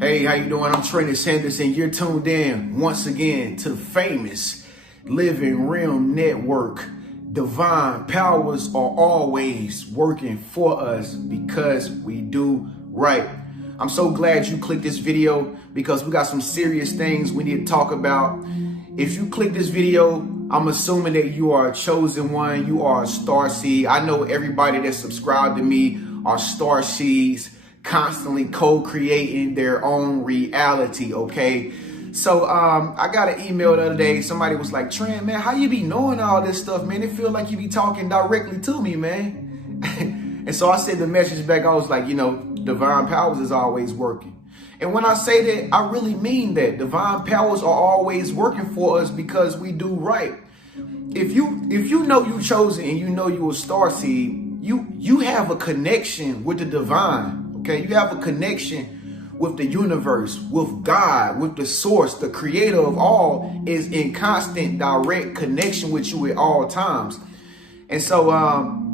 Hey, how you doing? I'm Trent Sanders, and you're tuned in once again to the famous Living Realm Network. Divine powers are always working for us because we do right. I'm so glad you clicked this video because we got some serious things we need to talk about. If you click this video, I'm assuming that you are a chosen one. You are a starseed. I know everybody that subscribed to me are starseeds, constantly co-creating their own reality, okay? So I got an email the other day. Somebody was like, Trent, man, how you be knowing all this stuff, man? It feel like you be talking directly to me, man. And so I sent the message back. I was like, you know, divine powers is always working. And when I say that, I really mean that. Divine powers are always working for us because we do right. If you know you chosen and you know you a starseed, you have a connection with the divine. Okay, you have a connection with the universe, with God, with the source, the creator of all is in constant direct connection with you at all times. And so,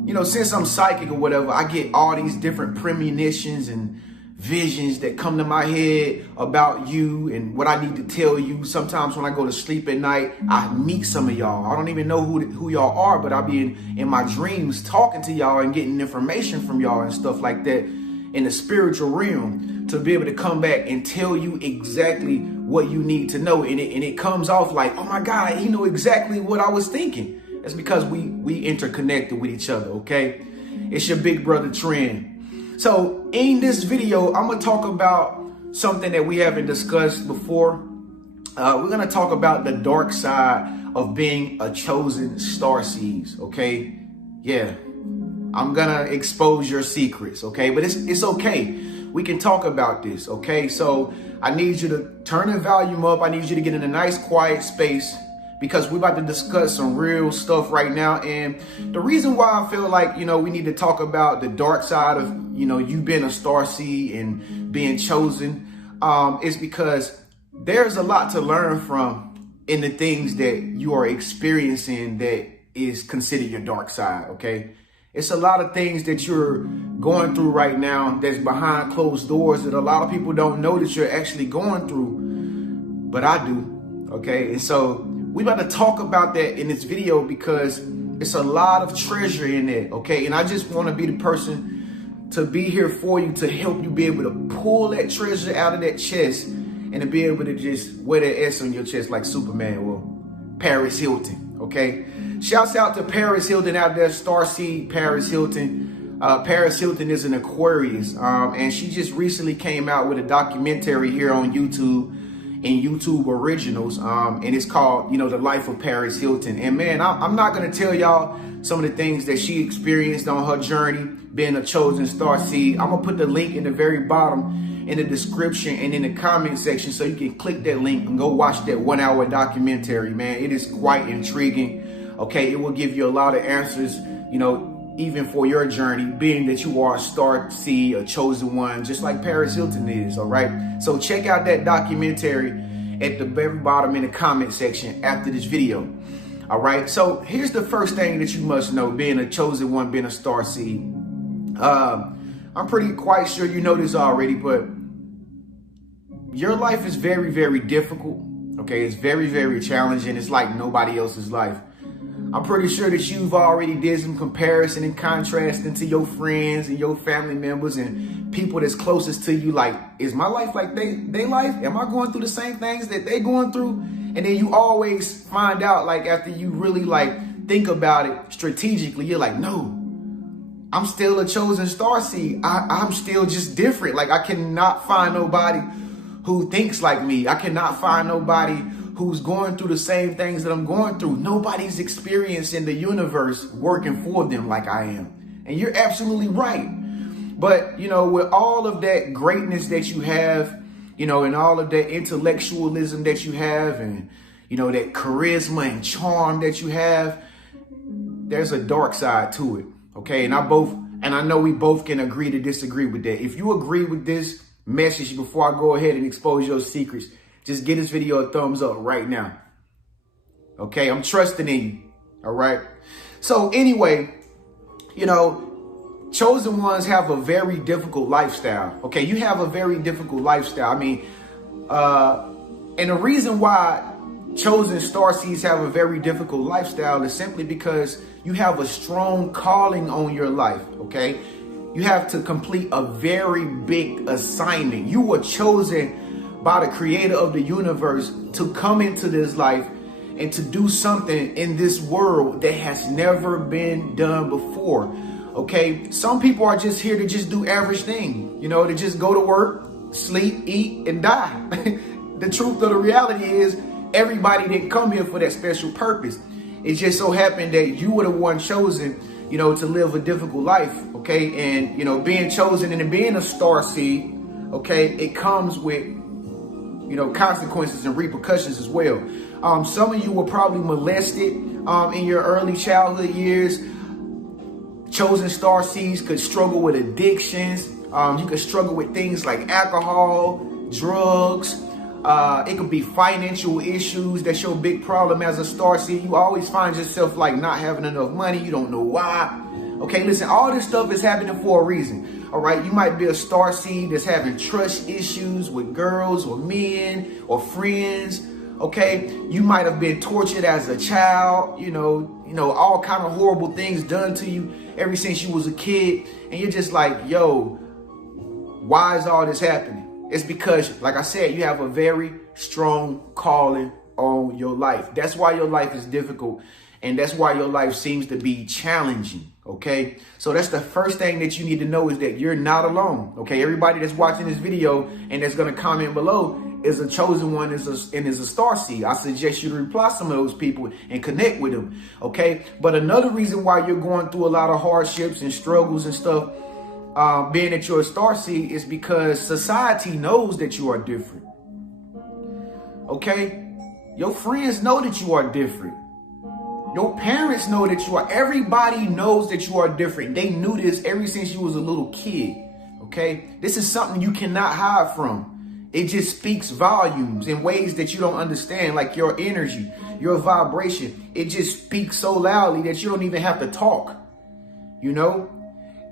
you know, since I'm psychic or whatever, I get all these different premonitions and visions that come to my head about you and what I need to tell you. Sometimes when I go to sleep at night, I meet some of y'all. I don't even know who y'all are, but I'll be in my dreams talking to y'all and getting information from y'all and stuff like that in the spiritual realm to be able to come back and tell you exactly what you need to know. And it comes off like, oh my God, he knew exactly what I was thinking. That's because we interconnected with each other, okay? It's your big brother Trend. So in this video, I'm gonna talk about something that we haven't discussed before. We're gonna talk about the dark side of being a chosen starseed, okay? Yeah, I'm gonna expose your secrets, okay? But it's okay. We can talk about this, okay? So I need you to turn the volume up. I need you to get in a nice quiet space because we're about to discuss some real stuff right now. And the reason why I feel like, you know, we need to talk about the dark side of, you know, you being a starseed and being chosen is because there's a lot to learn from in the things that you are experiencing that is considered your dark side, okay? It's a lot of things that you're going through right now that's behind closed doors that a lot of people don't know that you're actually going through, but I do, okay? And so we're about to talk about that in this video because it's a lot of treasure in it, okay? And I just want to be the person to be here for you to help you be able to pull that treasure out of that chest and to be able to just wear that S on your chest like Superman or Paris Hilton, okay? Shouts out to Paris Hilton out there, starseed Paris Hilton. Paris Hilton is an Aquarius, and she just recently came out with a documentary here on YouTube in YouTube Originals, and it's called, you know, The Life of Paris Hilton. And man, I'm not gonna tell y'all some of the things that she experienced on her journey being a chosen starseed. I'm gonna put the link in the very bottom in the description and in the comment section so you can click that link and go watch that 1 hour documentary, man. It is quite intriguing. Okay, it will give you a lot of answers, you know, even for your journey, being that you are a starseed, a chosen one, just like Paris Hilton is, all right? So check out that documentary at the very bottom in the comment section after this video, all right? So here's the first thing that you must know, being a chosen one, being a starseed. I'm pretty quite sure you know this already, but your life is very, very difficult, okay? It's very, very challenging. It's like nobody else's life. I'm pretty sure that you've already did some comparison and contrasting to your friends and your family members and people that's closest to you. Like, is my life like they life? Am I going through the same things that they going through? And then you always find out, like, after you really like think about it strategically, you're like, no, I'm still a chosen starseed. I'm still just different. Like, I cannot find nobody who thinks like me. I cannot find nobody who's going through the same things that I'm going through. Nobody's experiencing the universe working for them like I am. And you're absolutely right. But, you know, with all of that greatness that you have, you know, and all of that intellectualism that you have and, you know, that charisma and charm that you have, there's a dark side to it. Okay. And I know we both can agree to disagree with that. If you agree with this message before I go ahead and expose your secrets, just give this video a thumbs up right now. Okay, I'm trusting in you. All right. So anyway, you know, chosen ones have a very difficult lifestyle. Okay, you have a very difficult lifestyle. I mean, and the reason why chosen starseeds have a very difficult lifestyle is simply because you have a strong calling on your life. Okay, you have to complete a very big assignment. You were chosen by the creator of the universe to come into this life and to do something in this world that has never been done before. Okay, some people are just here to just do average things, you know, to just go to work, sleep, eat, and die. The truth of the reality is everybody didn't come here for that special purpose. It just so happened that you were the one chosen, you know, to live a difficult life. Okay, and you know, being chosen and being a starseed, okay, it comes with, you know, consequences and repercussions as well. Some of you were probably molested in your early childhood years. Chosen starseeds could struggle with addictions. You could struggle with things like alcohol, drugs. It could be financial issues. That's your big problem as a starseed. You always find yourself like not having enough money. You don't know why. Okay, listen, all this stuff is happening for a reason. All right, you might be a starseed that's having trust issues with girls or men or friends. Okay, you might have been tortured as a child, you know, all kind of horrible things done to you ever since you was a kid. And you're just like, yo, why is all this happening? It's because, like I said, you have a very strong calling on your life. That's why your life is difficult. And that's why your life seems to be challenging. Okay, so that's the first thing that you need to know, is that you're not alone. Okay, everybody that's watching this video and that's going to comment below is a chosen one, is a starseed. I suggest you to reply some of those people and connect with them. Okay, but another reason why you're going through a lot of hardships and struggles and stuff, being that you're a starseed, is because society knows that you are different. Okay, your friends know that you are different. Your parents know that you are. Everybody knows that you are different. They knew this ever since you was a little kid. Okay, this is something you cannot hide from. It just speaks volumes in ways that you don't understand, like your energy, your vibration. It just speaks so loudly that you don't even have to talk, you know?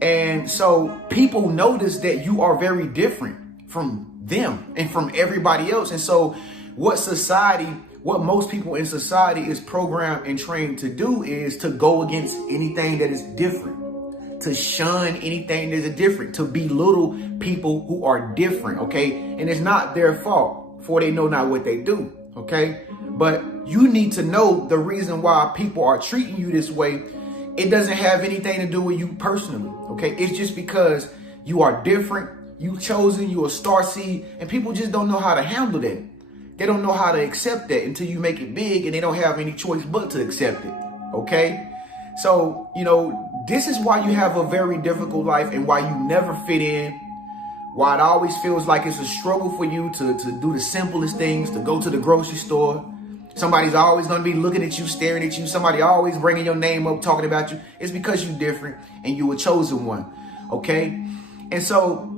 And so people notice that you are very different from them and from everybody else. And so what most people in society is programmed and trained to do is to go against anything that is different, to shun anything that is different, to belittle people who are different, okay? And it's not their fault, for they know not what they do, okay? But you need to know the reason why people are treating you this way. It doesn't have anything to do with you personally, okay? It's just because you are different, you chosen, you a starseed, and people just don't know how to handle that. They don't know how to accept that until you make it big, and they don't have any choice but to accept it, okay? So, you know, this is why you have a very difficult life and why you never fit in, why it always feels like it's a struggle for you to do the simplest things, to go to the grocery store. Somebody's always going to be looking at you, staring at you. Somebody always bringing your name up, talking about you. It's because you're different and you were chosen one, okay? And so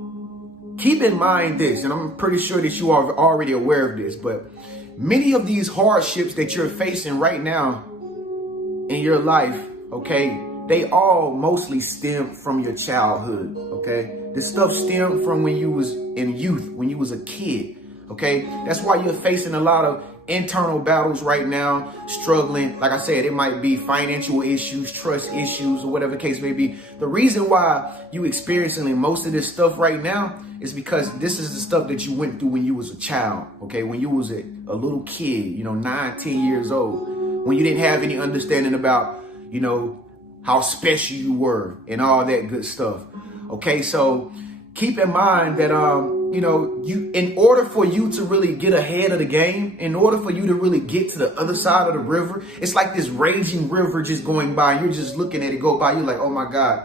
keep in mind this, and I'm pretty sure that you are already aware of this, but many of these hardships that you're facing right now in your life, okay, they all mostly stem from your childhood, okay? This stuff stemmed from when you was in youth, when you was a kid, okay? That's why you're facing a lot of internal battles right now, struggling. Like I said, it might be financial issues, trust issues, or whatever the case may be. The reason why you experiencing most of this stuff right now is because this is the stuff that you went through when you was a child, okay? When you was a little kid, you know, 9, 10 years old, when you didn't have any understanding about, you know, how special you were and all that good stuff, okay? So keep in mind that, you know, in order for you to really get ahead of the game, in order for you to really get to the other side of the river, it's like this raging river just going by. You're just looking at it go by. You're like, oh my God.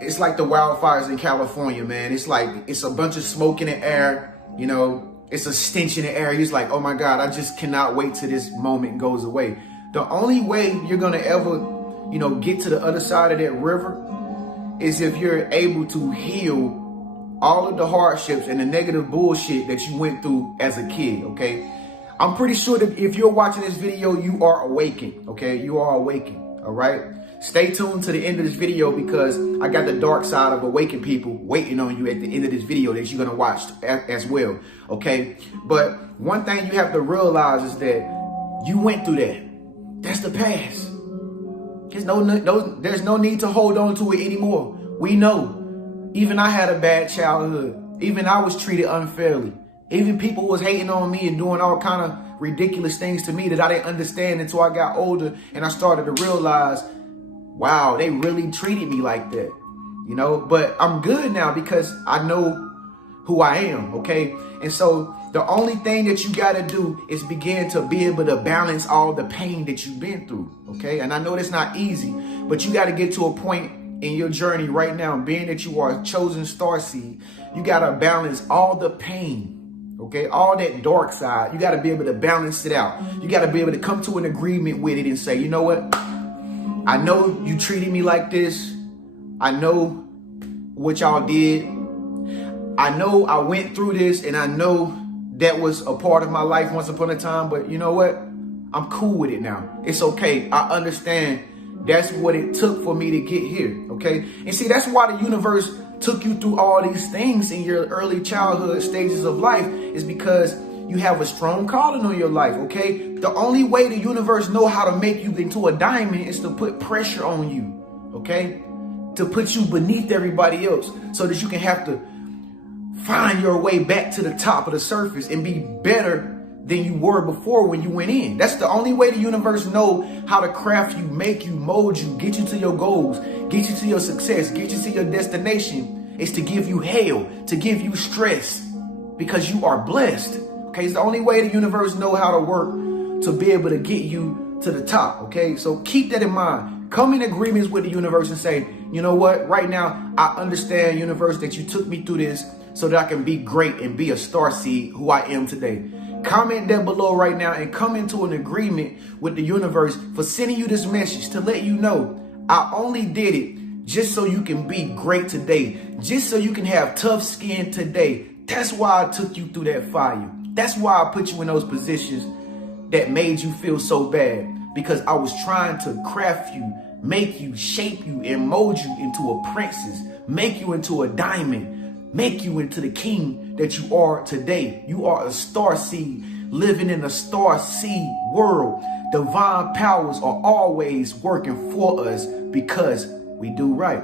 It's like the wildfires in California, man. It's like, it's a bunch of smoke in the air, you know, it's a stench in the air. It's like, oh my God, I just cannot wait till this moment goes away. The only way you're going to ever, you know, get to the other side of that river is if you're able to heal all of the hardships and the negative bullshit that you went through as a kid, okay? I'm pretty sure that if you're watching this video, you are awakened, okay? You are awakened, all right? stay tuned to the end of this video because I got the dark side of awakened people waiting on you at the end of this video that you're going to watch as well. Okay. But one thing you have to realize is that you went through that. That's the past. There's no need to hold on to it anymore. We know. Even I had a bad childhood. Even I was treated unfairly. Even people was hating on me and doing all kind of ridiculous things to me that I didn't understand until I got older and I started to realize, wow, they really treated me like that, you know. But I'm good now because I know who I am, okay? And so the only thing that you got to do is begin to be able to balance all the pain that you've been through, okay? And I know that's not easy, but you got to get to a point in your journey right now, being that you are a chosen starseed, you got to balance all the pain. Okay, all that dark side, you got to be able to balance it out. You got to be able to come to an agreement with it and say, you know what? I know you treated me like this. I know what y'all did. I know I went through this and I know that was a part of my life once upon a time. But you know what? I'm cool with it now. It's okay. I understand that's what it took for me to get here. Okay. And see, that's why the universe took you through all these things in your early childhood stages of life is because you have a strong calling on your life, okay? The only way the universe know how to make you into a diamond is to put pressure on you, okay? To put you beneath everybody else so that you can have to find your way back to the top of the surface and be better than you were before when you went in. That's the only way the universe know how to craft you, make you, mold you, get you to your goals, get you to your success, get you to your destination, is to give you hell, to give you stress, because you are blessed. Okay, it's the only way the universe know how to work to be able to get you to the top. Okay, so keep that in mind. Come in agreements with the universe and say, you know what, right now, I understand, universe, that you took me through this so that I can be great and be a starseed who I am today. Comment down below right now and come into an agreement with the universe for sending you this message to let you know I only did it just so you can be great today, just so you can have tough skin today. That's why I took you through that fire. That's why I put you in those positions that made you feel so bad, because I was trying to craft you, make you, shape you, and mold you into a princess, make you into a diamond, make you into the king that you are today. You are a starseed living in a starseed world. Divine powers are always working for us because we do right.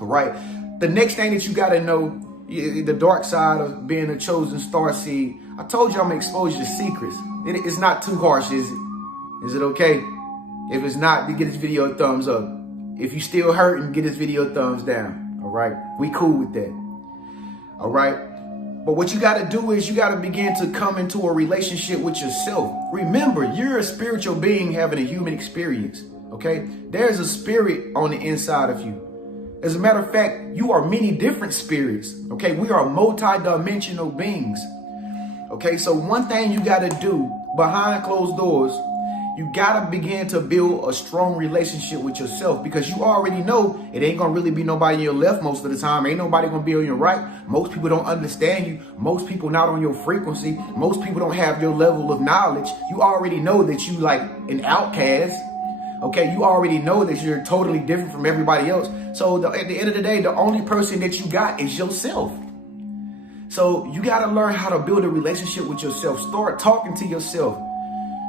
All right. The next thing that you got to know, the dark side of being a chosen starseed. I told you I'm going to expose your secrets. It's not too harsh, is it? Is it okay? If it's not, then give this video a thumbs up. If you still hurting, give this video a thumbs down. All right. We cool with that. All right. But what you got to do is you got to begin to come into a relationship with yourself. Remember, you're a spiritual being having a human experience. Okay. There's a spirit on the inside of you. As a matter of fact, you are many different spirits. Okay. We are multi-dimensional beings. Okay. So one thing you got to do behind closed doors, you got to begin to build a strong relationship with yourself, because you already know it ain't going to really be nobody on your left most of the time. Ain't nobody going to be on your right. Most people don't understand you. Most people not on your frequency. Most people don't have your level of knowledge. You already know that you like an outcast. Okay, you already know that you're totally different from everybody else. So at the end of the day, the only person that you got is yourself. So you got to learn how to build a relationship with yourself. Start talking to yourself.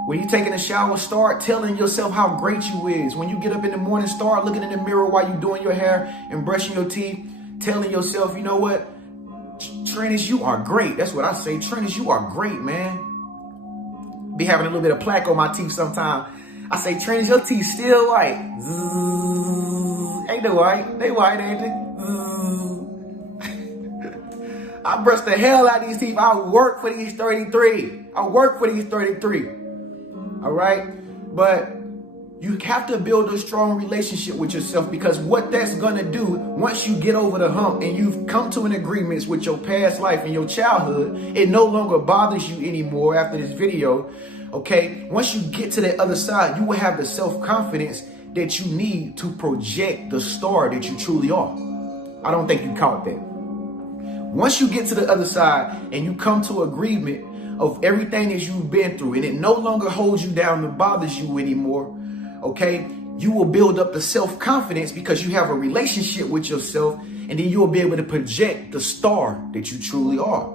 When you're taking a shower, start telling yourself how great you is. When you get up in the morning, start looking in the mirror while you're doing your hair and brushing your teeth, telling yourself, you know what? Trennis, you are great. That's what I say. Trennis, you are great, man. Be having a little bit of plaque on my teeth sometimes. I say, Trennis, your teeth still white. Zzz. Ain't they white? They white, ain't they? I brush the hell out of these teeth. I work for these 33. I work for these 33. All right. But you have to build a strong relationship with yourself, because what that's going to do once you get over the hump and you've come to an agreement with your past life and your childhood, it no longer bothers you anymore after this video. OK, once you get to the other side, you will have the self-confidence that you need to project the star that you truly are. I don't think you caught that. Once you get to the other side and you come to agreement of everything that you've been through, and it no longer holds you down and bothers you anymore, okay, you will build up the self-confidence because you have a relationship with yourself, and then you will be able to project the star that you truly are.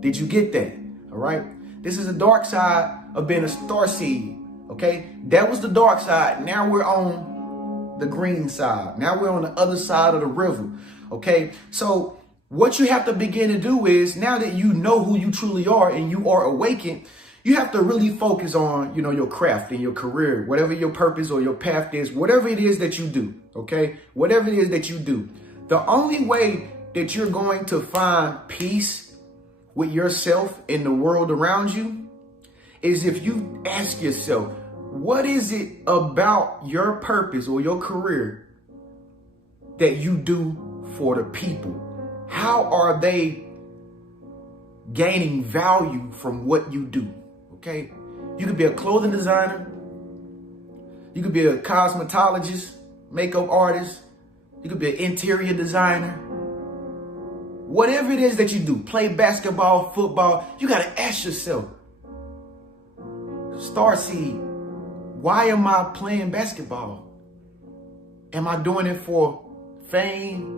Did you get that? All right. This is the dark side of being a starseed. Okay. That was the dark side. Now we're on the green side. Now we're on the other side of the river. Okay. So what you have to begin to do is, now that you know who you truly are and you are awakened, you have to really focus on, your craft and your career, whatever your purpose or your path is, whatever it is that you do. Okay. Whatever it is that you do. The only way that you're going to find peace with yourself and the world around you is if you ask yourself, what is it about your purpose or your career that you do for the people? How are they gaining value from what you do? Okay. You could be a clothing designer. You could be a cosmetologist, makeup artist. You could be an interior designer. Whatever it is that you do, play basketball, football, you got to ask yourself, Starseed, why am I playing basketball? Am I doing it for fame?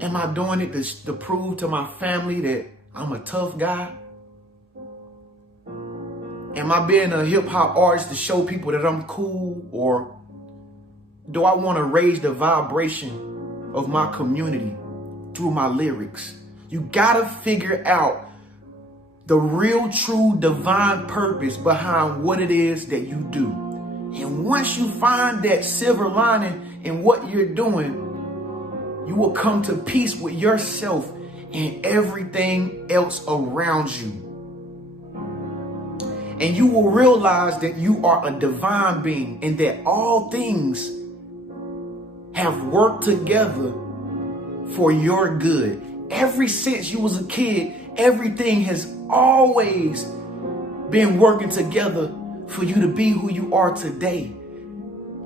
Am I doing it to prove to my family that I'm a tough guy? Am I being a hip hop artist to show people that I'm cool? Or do I want to raise the vibration of my community through my lyrics? You gotta figure out the real, true, divine purpose behind what it is that you do. And once you find that silver lining in what you're doing, you will come to peace with yourself and everything else around you. And you will realize that you are a divine being and that all things have worked together for your good. Ever since you was a kid, everything has always been working together for you to be who you are today.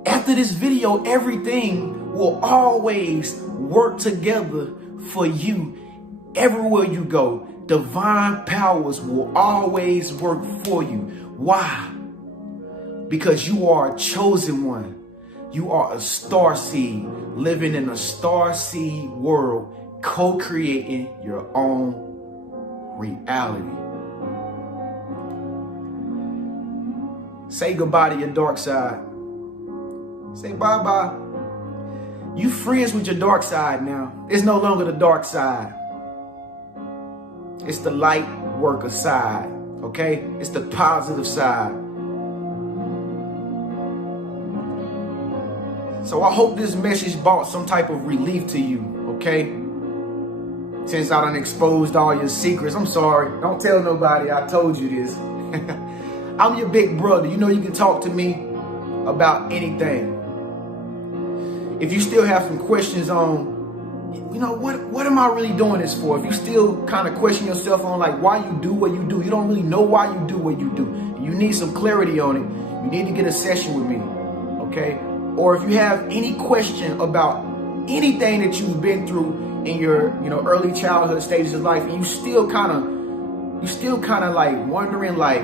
After this video, everything will always work together for you. Everywhere you go, divine powers will always work for you. Why? Because you are a chosen one. You are a starseed living in a starseed world, co-creating your own reality. Say goodbye to your dark side. Say bye-bye. You friends with your dark side now. It's no longer the dark side. It's the light worker side, okay? It's the positive side. So I hope this message brought some type of relief to you, okay? Since I done exposed all your secrets, I'm sorry. Don't tell nobody I told you this. I'm your big brother. You know you can talk to me about anything. If you still have some questions on, what am I really doing this for? If you still kind of question yourself on like why you do what you do, you don't really know why you do what you do, you need some clarity on it, you need to get a session with me, okay? Or if you have any question about anything that you've been through in your, early childhood stages of life, and you still kind of like wondering like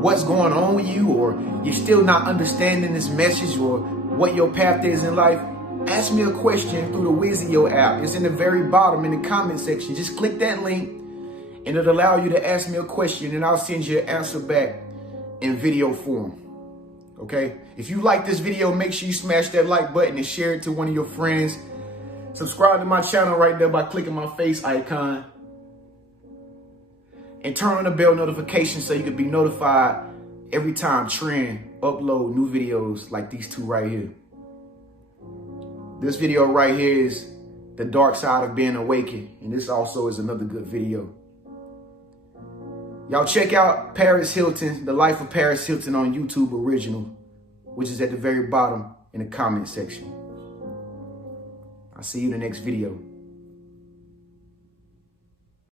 what's going on with you, or you're still not understanding this message or what your path is in life, ask me a question through the Wizio app. It's in the very bottom in the comment section. Just click that link and it'll allow you to ask me a question and I'll send you an answer back in video form. Okay? If you like this video, make sure you smash that like button and share it to one of your friends. Subscribe to my channel right there by clicking my face icon. And turn on the bell notification so you can be notified every time Trend upload new videos like these two right here. This video right here is the dark side of being awakened. And this also is another good video. Y'all check out Paris Hilton, The Life of Paris Hilton on YouTube original, which is at the very bottom in the comment section. I'll see you in the next video.